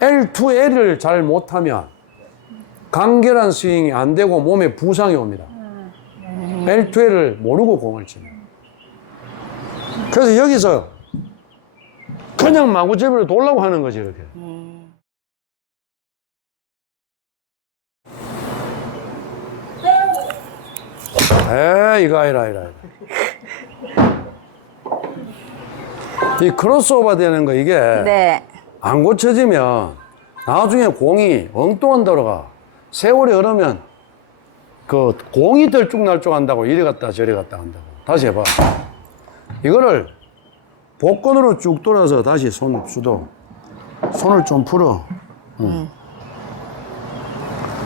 L2L을 잘 못하면 간결한 스윙이 안 되고 몸에 부상이 옵니다. L2L을 모르고 공을 치면. 그래서 여기서 그냥 마구잡이로 돌라고 하는 거지, 이렇게. 에이, 이거 아니라, 아니라. 이 크로스오버 되는 거, 이게. 네. 안 고쳐지면 나중에 공이 엉뚱한 데로 가. 세월이 흐르면 그 공이 들쭉날쭉 한다고 이리 갔다 저리 갔다 한다고. 다시 해봐. 이거를 복근으로 쭉 돌아서 다시 손 수도. 손을 좀 풀어. 응.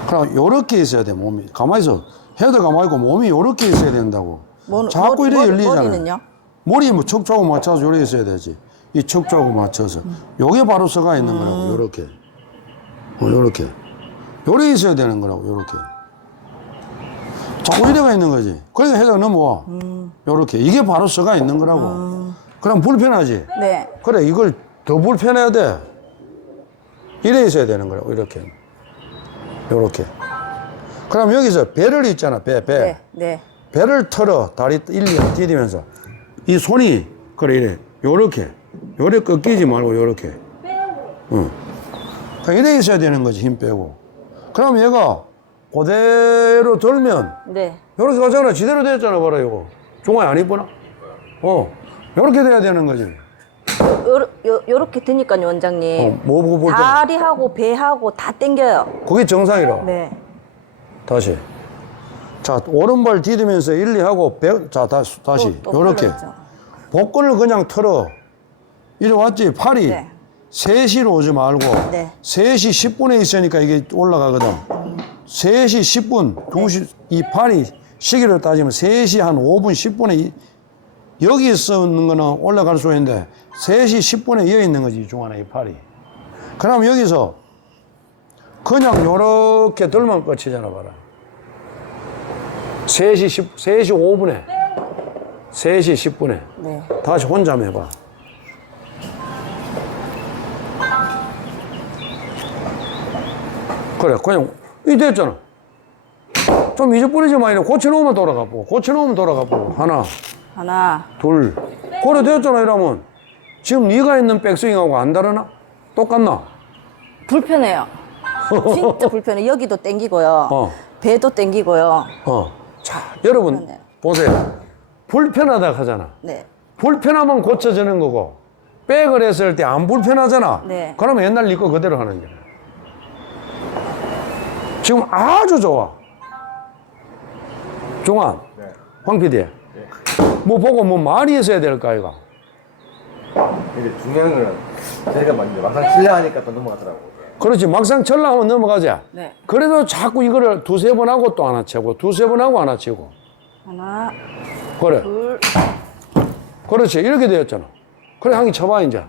그럼 요렇게 있어야 돼, 몸이. 가만히 있어. 헤드 가만히 있고 몸이 요렇게 있어야 된다고. 뭐, 자꾸 이래 열리잖아. 머리는요? 머리 뭐 척추하고 맞춰서 요래 있어야 되지. 이 척추하고 맞춰서. 요게 바로 서가 있는 거라고, 요렇게. 어, 요렇게. 요래 있어야 되는 거라고, 요렇게. 자꾸 이래가 있는 거지. 그래서 해가 넘어와. 요렇게. 이게 바로 서가 있는 거라고. 그럼 불편하지? 네. 그래, 이걸 더 불편해야 돼. 이래 있어야 되는 거라고, 이렇게. 요렇게. 그럼 여기서 배를 있잖아, 배, 배. 네. 네. 배를 털어 다리 일리 디디면서 이 손이 그래 이래 요렇게 요래 꺾이지 말고 요렇게 응. 그러니까 이래 있어야 되는 거지 힘 빼고 그럼 얘가 그대로 돌면 네. 요렇게 가잖아 지대로 됐잖아 봐라 이거 종아리 안 이쁘나? 어 요렇게 돼야 되는 거지 요, 요, 요렇게 드니까요, 원장님. 어, 뭐 보고 볼 때. 다리하고 배하고 다 땡겨요. 그게 정상이라 네. 다시 자 오른발 디디면서 일리 하고 배, 자 다시 다시 또- 또 요렇게 풀렸죠. 복근을 그냥 털어. 이리 왔지? 팔이 네. 3시로 오지 말고 네. 3시 10분에 있으니까 이게 올라가거든. 3시 10분, 2시, 이 팔이 시기로 따지면 3시 한 5분, 10분에 이, 여기 있는 거는 올라갈 수 있는데 3시 10분에 이어 있는 거지, 이 중간에 이 팔이. 그럼 여기서 그냥 요렇게 들면 끝이잖아, 봐라. 3시 10, 3시 5분에. 3시 10분에. 네. 다시 혼자 해봐. 그래, 그냥, 이 됐잖아. 좀 잊어버리지 마. 이래 고쳐놓으면 돌아가 보고, 고쳐놓으면 돌아가 보고. 하나, 하나. 둘. 그래, 됐잖아. 이러면. 지금 네가 있는 백스윙하고 안 다르나? 똑같나? 불편해요. 진짜 불편해. 여기도 땡기고요. 어. 배도 땡기고요. 어. 자, 여러분, 불편해. 보세요. 불편하다 하잖아. 네. 불편하면 고쳐지는 거고 백을 했을 때 안 불편하잖아. 네. 그러면 옛날 네 거 그대로 하는 거야. 지금 아주 좋아. 종환, 황 PD. 뭐 보고 뭐 말이 있어야 될까 이거. 이제 중요한 거는 저희가 먼저 막상 실려 하니까 또 넘어가더라고요. 그렇지 막상 철랑하면 넘어가자. 네. 그래도 자꾸 이거를 두세 번 하고 또 하나 치고 두세 번 하고 하나 치고. 하나, 그래. 둘, 그렇지. 이렇게 되었잖아. 그래, 한개 쳐봐, 이제.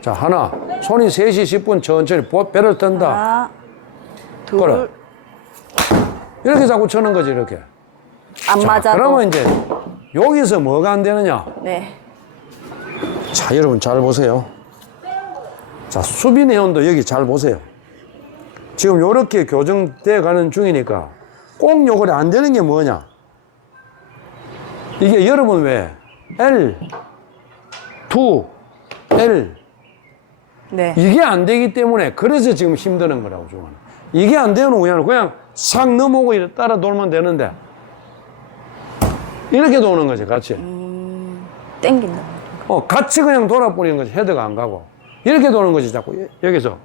자, 하나. 손이 3시 10분 천천히 보- 배를 뜬다. 하나, 둘. 그래. 이렇게 자꾸 쳐는 거지, 이렇게. 안 자, 맞아도. 그러면 이제 여기서 뭐가 안 되느냐? 네. 자, 여러분 잘 보세요. 자, 수비 내원도 여기 잘 보세요. 지금 요렇게 교정돼 가는 중이니까 꼭 요거리 안 되는 게 뭐냐? 이게 여러분 왜 L, 2, L 네. 이게 안 되기 때문에 그래서 지금 힘드는 거라고 저는. 이게 안 되는 우연은 그냥 싹 넘어오고 이렇게 따라 돌면 되는데 이렇게 도는 거지 같이. 땡긴다. 어, 같이 그냥 돌아버리는 거지. 헤드가 안 가고. 이렇게 도는 거지, 자꾸. 여- 여기서.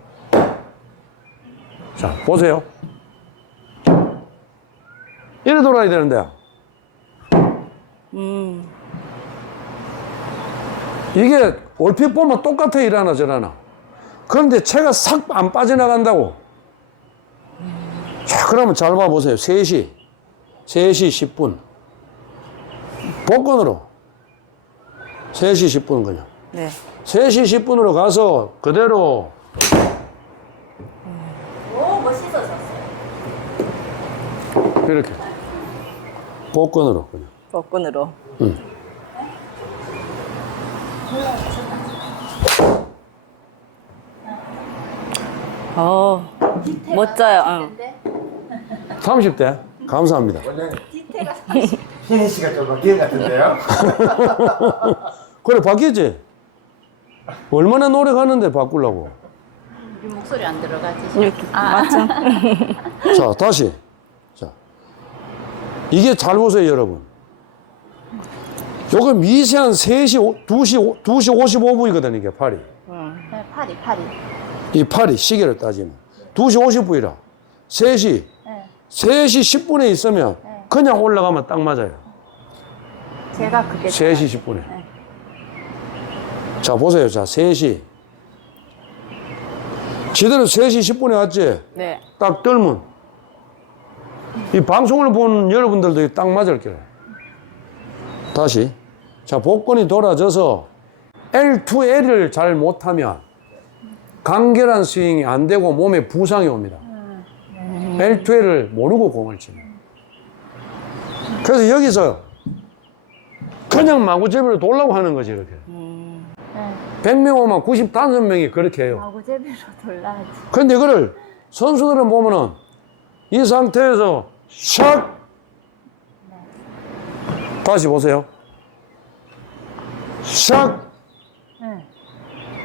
자, 보세요. 이래 돌아야 되는데. 이게 얼핏 보면 똑같아, 이러나 저러나. 그런데 채가 싹 안 빠져나간다고. 자, 그러면 잘 봐보세요. 3시. 3시 10분. 복근으로. 3시 10분 그냥. 네. 3시 10분으로 가서 그대로 오, 멋있어졌어요. 이렇게 복근으로 그냥. 복근으로. 어, 멋져요. 응. 30대? 감사합니다. 원장님. 희애 씨가 좀 바뀐 것 같은데요? 그래, 바뀌었지? 얼마나 노력하는데 바꾸려고. 목소리 안 들어가지. 이렇게 맞죠? 자, 다시. 자. 이게 잘 보세요, 여러분. 요거 미세한 3시, 오- 2시, 오- 2시 55분이거든, 이게 팔이. 네, 팔이, 팔이. 이 팔이 시계를 따지면. 2시 50분이라. 3시, 네. 3시 10분에 있으면 네. 그냥 올라가면 딱 맞아요. 제가 그게 3시 10분에. 자, 보세요. 자, 3시. 제대로 3시 10분에 왔지? 네. 딱 떨면. 이 방송을 보는 여러분들도 딱 맞을 거예요. 다시. 자, 복권이 돌아져서 L2L을 잘 못하면 간결한 스윙이 안 되고 몸에 부상이 옵니다. L2L을 모르고 공을 치면. 그래서 여기서 그냥 마구잡이로 돌라고 하는 거지, 이렇게. 네. 100명 오면 95명이 그렇게 해요. 마구제비로 돌라야지. 근데 이거를 선수들은 보면은 이 상태에서 샥 다시 보세요. 샥 네.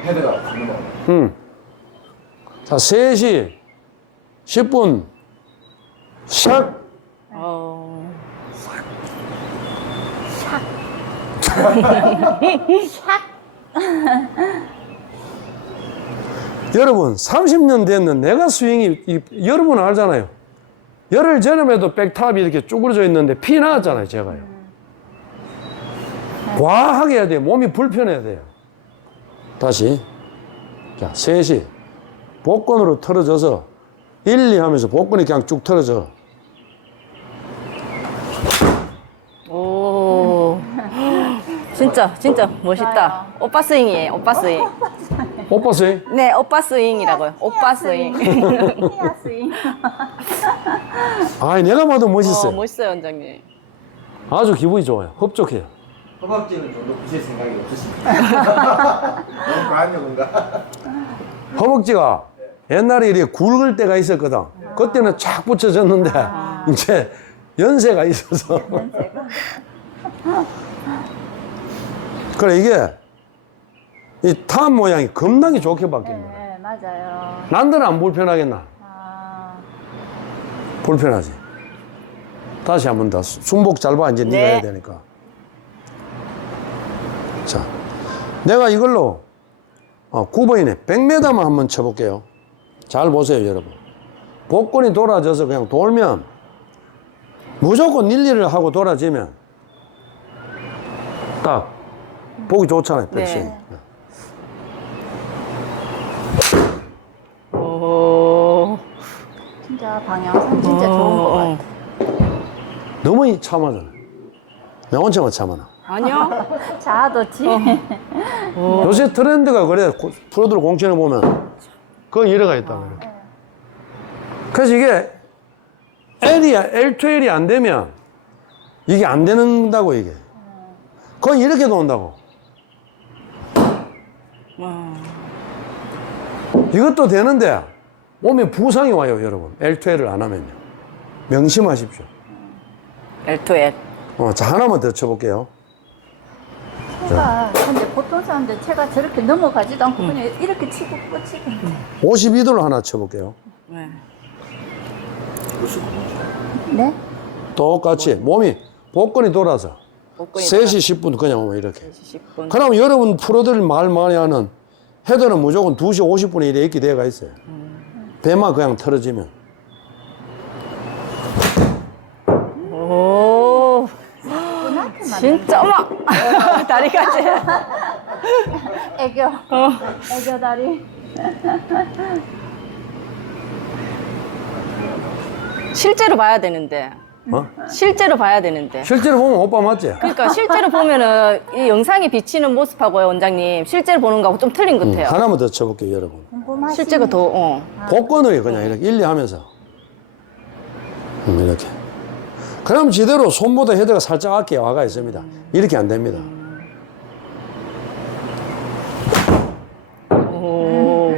헤드가. 음. 자, 3시 10분 샥 어, 여러분 30년 됐는 내가 스윙이 이, 여러분 알잖아요. 열흘 전에도 백탑이 이렇게 쭈그러져 있는데 피 나왔잖아요, 제가요. 과하게 해야 돼요. 몸이 불편해야 돼요. 다시. 자, 3시. 복권으로 털어져서 1, 2 하면서 복권이 그냥 쭉 털어져. 진짜, 진짜 멋있다. 오빠 스윙이에요, 오빠 스윙. 오빠 스윙? 네, 오빠 스윙이라고요. 오빠 스윙. 히야 스윙. 아이, 내가 봐도 어, 멋있어요. 멋있어요, 원장님. 아주 기분이 좋아요. 흡족해요. 허벅지는 좀 높이실 생각이 없으십니까? 너무 과한 요건가? 허벅지가 옛날에 이렇게 굵을 때가 있었거든. 그때는 쫙 붙여졌는데, 이제 연세가 있어서. 그래, 이게 이 탑 모양이 겁나게 좋게 바뀐 거야. 네, 맞아요. 난들은 안 불편하겠나? 아, 불편하지. 다시 한 번 더. 순복 잘 봐. 이제 네가 네. 해야 되니까. 자, 내가 이걸로 어, 9번이네. 100m만 한번 쳐볼게요. 잘 보세요, 여러분. 복권이 돌아져서 그냥 돌면 무조건 일리를 하고 돌아지면 딱 보기 좋잖아요, 네. 백스윙. 오. 진짜 방향성 진짜 좋은 것 같아. 너무 이 참하잖아. 명언처럼 참하나. 아니요. 자아도지. 요새 트렌드가 그래. 고- 프로들 공천을 보면 그건 이래가 있다고. 이렇게. 그래서 이게 L이, L2L이 안 되면 이게 안 된다고 이게. 그건 이렇게 돈다고. 이것도 되는데 몸에 부상이 와요, 여러분. L2L을 안 하면요. 명심하십시오. L2L. 어, 자, 하나만 더 쳐볼게요. 체가 근데 보통 사람들 체가 저렇게 넘어가지도 않고 그냥 이렇게 치고 꽂히던데. 52도를 하나 쳐볼게요. 네. 네? 똑같이 몸이 복근이 돌아서 복근이 3시 10분 그냥 오면 이렇게. 10분. 그럼 여러분 프로들 말 많이 하는 헤드는 무조건 2시 50분에 이래 있게 되어가 있어요. 배만 그냥 털어지면. 오. 진짜, 어머! 다리까지. 애교. 애교 다리. 실제로 봐야 되는데. 어? 실제로 봐야 되는데. 실제로 보면 오빠 맞지? 그러니까 실제로 보면은 이 영상이 비치는 모습하고요, 원장님. 실제로 보는 거하고 좀 틀린 것 같아요. 하나만 더 쳐볼게요, 여러분. 궁금하시 실제가 더, 어. 복근을 그냥 이렇게 일리 하면서. 음, 이렇게. 그럼 제대로 손보다 헤드가 살짝 앞에 와가 있습니다. 이렇게 안 됩니다. 오.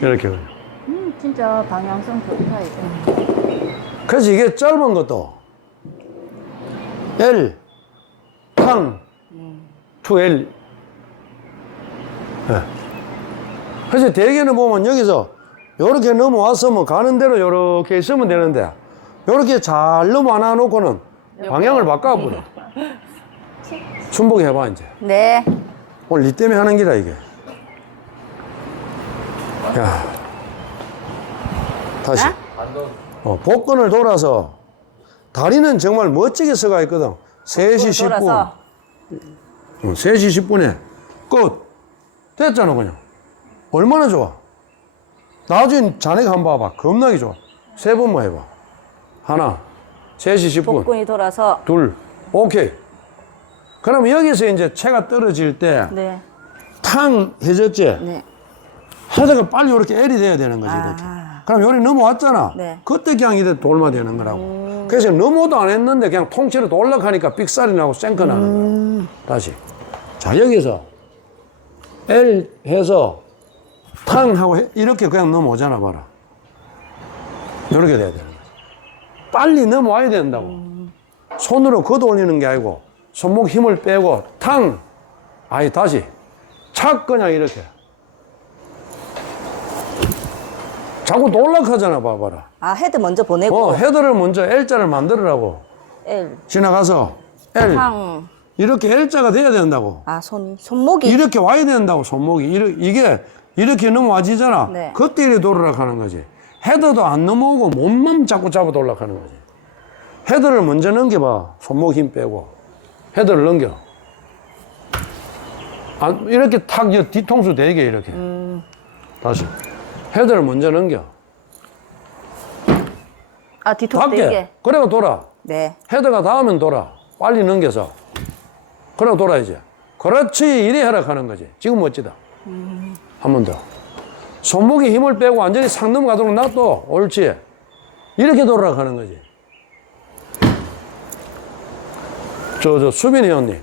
이렇게. 그냥. 진짜 방향성 좋다 이거. 그래서 이게 짧은 것도 L, 탕, to L. 예. 그래서 대개는 보면 여기서 이렇게 넘어왔으면 가는 대로 이렇게 있으면 되는데 이렇게 잘 넘어 안 놓고는 방향을 바꿔버려. 순복이 해봐 이제. 네. 오늘 니 때문에 하는 기라 이게. 야. 다시. 아? 어, 복근을 돌아서 다리는 정말 멋지게 서가 있거든. 3시 10분. 돌아서. 어, 3시 10분에 끝. 됐잖아, 그냥. 얼마나 좋아. 나중에 자네가 한번 봐봐. 겁나게 좋아. 세 번만 해봐. 하나, 3시 10분. 복근이 돌아서. 둘, 오케이. 그럼 여기서 이제 체가 떨어질 때, 네. 탕 해졌지? 네. 헤드가 빨리 이렇게 L이 돼야 되는 거지, 이렇게. 아. 그럼 요리 넘어왔잖아. 네. 그때 그냥 이래 돌마 되는 거라고. 그래서 넘어도 안 했는데 그냥 통째로 올라가니까 삑살이 나고 생크 나는 거야. 다시. 자, 여기서 L 해서 탕 하고 해- 이렇게 그냥 넘어오잖아, 봐라. 이렇게 돼야 되는 거지. 빨리 넘어와야 된다고. 손으로 걷어 올리는 게 아니고 손목 힘을 빼고 탕. 아니, 다시. 착 그냥 이렇게. 자꾸 놀락하잖아, 봐봐라. 아, 헤드 먼저 보내고. 어, 헤드를 먼저 L자를 만들으라고. L. 지나가서 L. 탕. 이렇게 L자가 돼야 된다고. 아, 손, 손목이. 이렇게 와야 된다고, 손목이. 이러- 이게 이렇게 넘어와지잖아. 네. 그때 이렇게 돌아가는 거지. 헤드도 안 넘어오고 몸만 자꾸 잡아 돌아가는 거지. 헤드를 먼저 넘겨봐. 손목 힘 빼고. 헤드를 넘겨. 안, 이렇게 탁, 이 뒤통수 대게, 이렇게. 다시. 헤드를 먼저 넘겨. 아, 뒤통수 닿게. 그래고 돌아. 네. 헤드가 닿으면 돌아. 빨리 넘겨서. 그러고 돌아야지. 그렇지. 이래 해라 하는 거지. 지금 멋지다. 한번 더. 손목에 힘을 빼고 완전히 상 넘어가도록 놔둬. 옳지. 이렇게 돌아가는 거지. 저, 저, 수빈이 형님.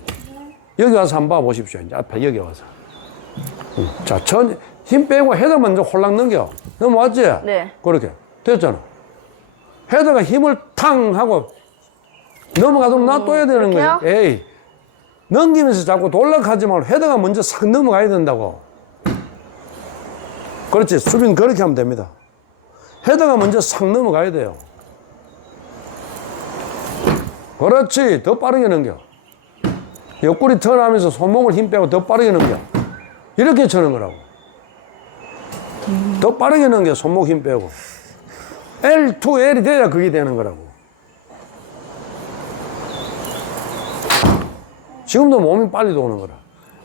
여기 와서 한번 봐보십시오. 이제 앞에 여기 와서. 응. 자, 전, 힘 빼고 헤드 먼저 홀랑 넘겨. 넘어왔지? 네. 그렇게. 됐잖아. 헤드가 힘을 탕 하고 넘어가도록 놔둬야 되는? 거야. 에이. 넘기면서 자꾸 돌락하지 말고 헤드가 먼저 싹 넘어가야 된다고. 그렇지. 수빈 그렇게 하면 됩니다. 헤드가 먼저 싹 넘어가야 돼요. 그렇지. 더 빠르게 넘겨. 옆구리 턴하면서 손목을 힘 빼고 더 빠르게 넘겨. 이렇게 쳐는 거라고. 더 빠르게 넘겨. 손목 힘 빼고. L2, L이 돼야 그게 되는 거라고. 지금도 몸이 빨리 도는 거라.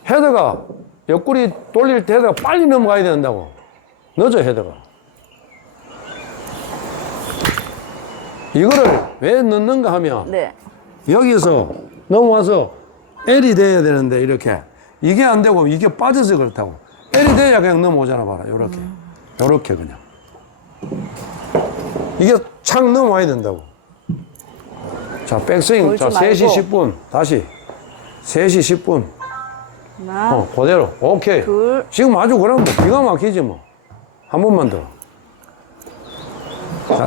헤드가 옆구리 돌릴 때 헤드가 빨리 넘어가야 된다고. 늦어, 헤드가. 이거를 왜 넣는가 하면 네. 여기서 넘어와서 L이 돼야 되는데 이렇게 이게 안 되고 이게 빠져서 그렇다고 돼야 그냥 넘어오잖아 봐라. 요렇게. 요렇게 그냥. 이게 착 넘어와야 된다고. 자 백스윙. 자 3시 말고. 10분. 다시. 3시 10분. 하나, 어 그대로. 오케이. 둘. 지금 아주 그럼 뭐 기가 막히지 뭐. 한 번만 더자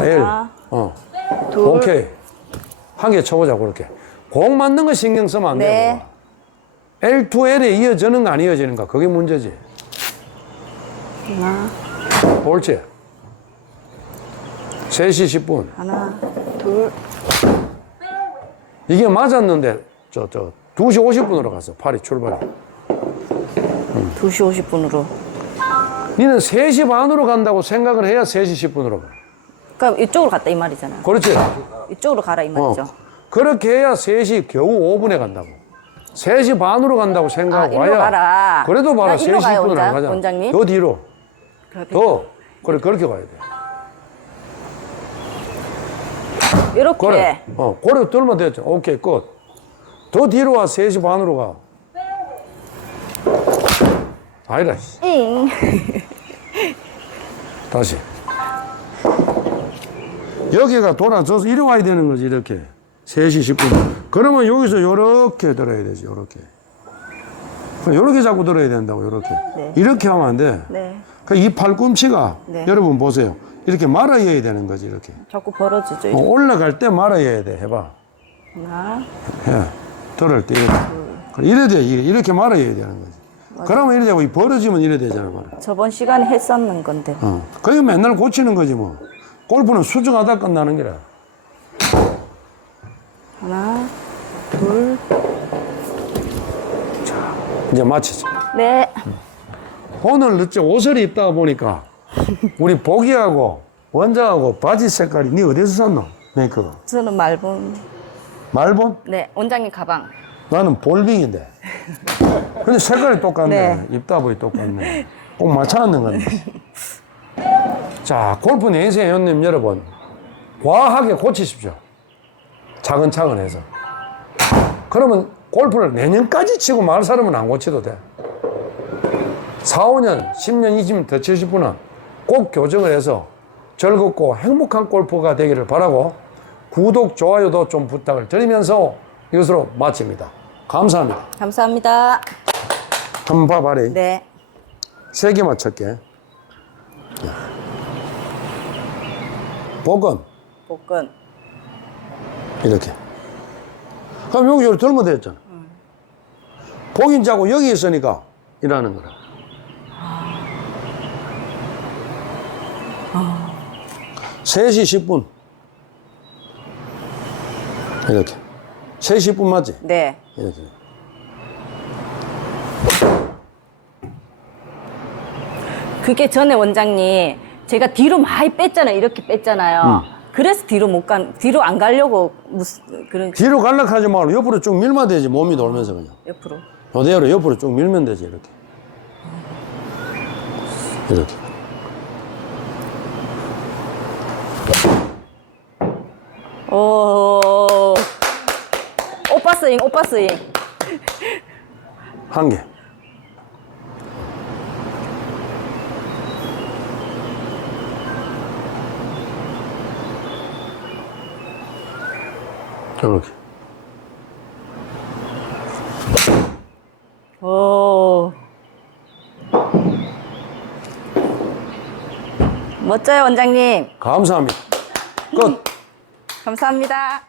L 하나, 어. 둘. 오케이. 한 개 쳐보자, 그렇게. 공 맞는 거 신경 쓰면 안 네. 되고. L2L에 이어지는가 안 이어지는가, 그게 문제지. 하나, 옳지. 3시 10분. 하나, 둘. 이게 맞았는데, 저, 저, 2시 50분으로 갔어, 팔이 출발이. 2시 50분으로. 니는 3시 반으로 간다고 생각을 해야 3시 10분으로 가. 그럼 이쪽으로 갔다 이 말이잖아. 그렇지. 이쪽으로 가라 이 어. 말이죠. 그렇게 해야 3시 겨우 5분에 간다고. 3시 반으로 간다고 생각하고 아, 일로 와야. 가라. 그래도 봐라, 나 일로 3시 가요, 10분으로 원장- 안 가잖아. 원장님. 더 뒤로. 더. 그래, 그렇게 가야 돼. 이렇게. 그래. 어, 고려 뚫면 됐죠. 오케이, 끝. 더 뒤로 와, 3시 반으로 가. 씨. 잉. 다시. 여기가 돌아져서 이리 와야 되는 거지, 이렇게. 3시 10분. 그러면 여기서 요렇게 들어야 되지, 요렇게. 요렇게 자꾸 들어야 된다고, 요렇게. 네. 이렇게 하면 안 돼. 네. 그이 팔꿈치가, 네. 여러분 보세요. 이렇게 말아야 되는 거지 이렇게 자꾸 벌어지죠. 어, 올라갈 때 말아야 돼 해봐 하나, 해 들을 때 이렇게 그래, 이래 돼 이렇게 말아야 되는 거지 그러면 이래 되고 이 벌어지면 이래 되잖아 말아 저번 시간에 했었는 건데. 어. 그게 맨날 고치는 거지 뭐 골프는 수정하다 끝나는 게라 하나, 둘, 이제 마치자 네. 오늘 어째 옷을 입다 보니까 우리 보기하고 원장하고 바지 색깔이 니 어디서 샀노? 메이크가 저는 말본. 말본? 네, 원장님 가방. 나는 볼빙인데 근데 색깔이 똑같네 네. 입다 보니 똑같네 꼭 맞춰놨는 건데 자 골프 내인생 회원님 여러분 과하게 고치십시오 차근차근 해서 그러면 골프를 내년까지 치고 말 사람은 안 고쳐도 돼 4, 5년, 10년, 20년 더 치실 분은 꼭 교정을 해서 즐겁고 행복한 골프가 되기를 바라고 구독, 좋아요도 좀 부탁을 드리면서 이것으로 마칩니다. 감사합니다. 감사합니다. 한번 봐봐라. 네. 세 개 맞췄게. 복은 복근. 이렇게. 그럼 여기 여기 들면 됐잖아. 복인 자고 여기 있으니까 일하는 거라. 세 3시 10분. 이렇게. 3시 10분 맞지? 네. 이렇게. 그게 전에 원장님 제가 뒤로 많이 뺐잖아요. 이렇게 뺐잖아요. 그래서 뒤로 못 간, 뒤로 안 가려고 무슨 그런 뒤로 갈락 하지 말고 옆으로 쭉 밀면 되지. 몸이 돌면서 그냥. 옆으로. 그대로 옆으로 쭉 밀면 되지 이렇게 이렇게 오. 오빠 스윙, 오빠 스윙. 한개 이렇게 오. 멋져요, 원장님. 감사합니다 끝 감사합니다.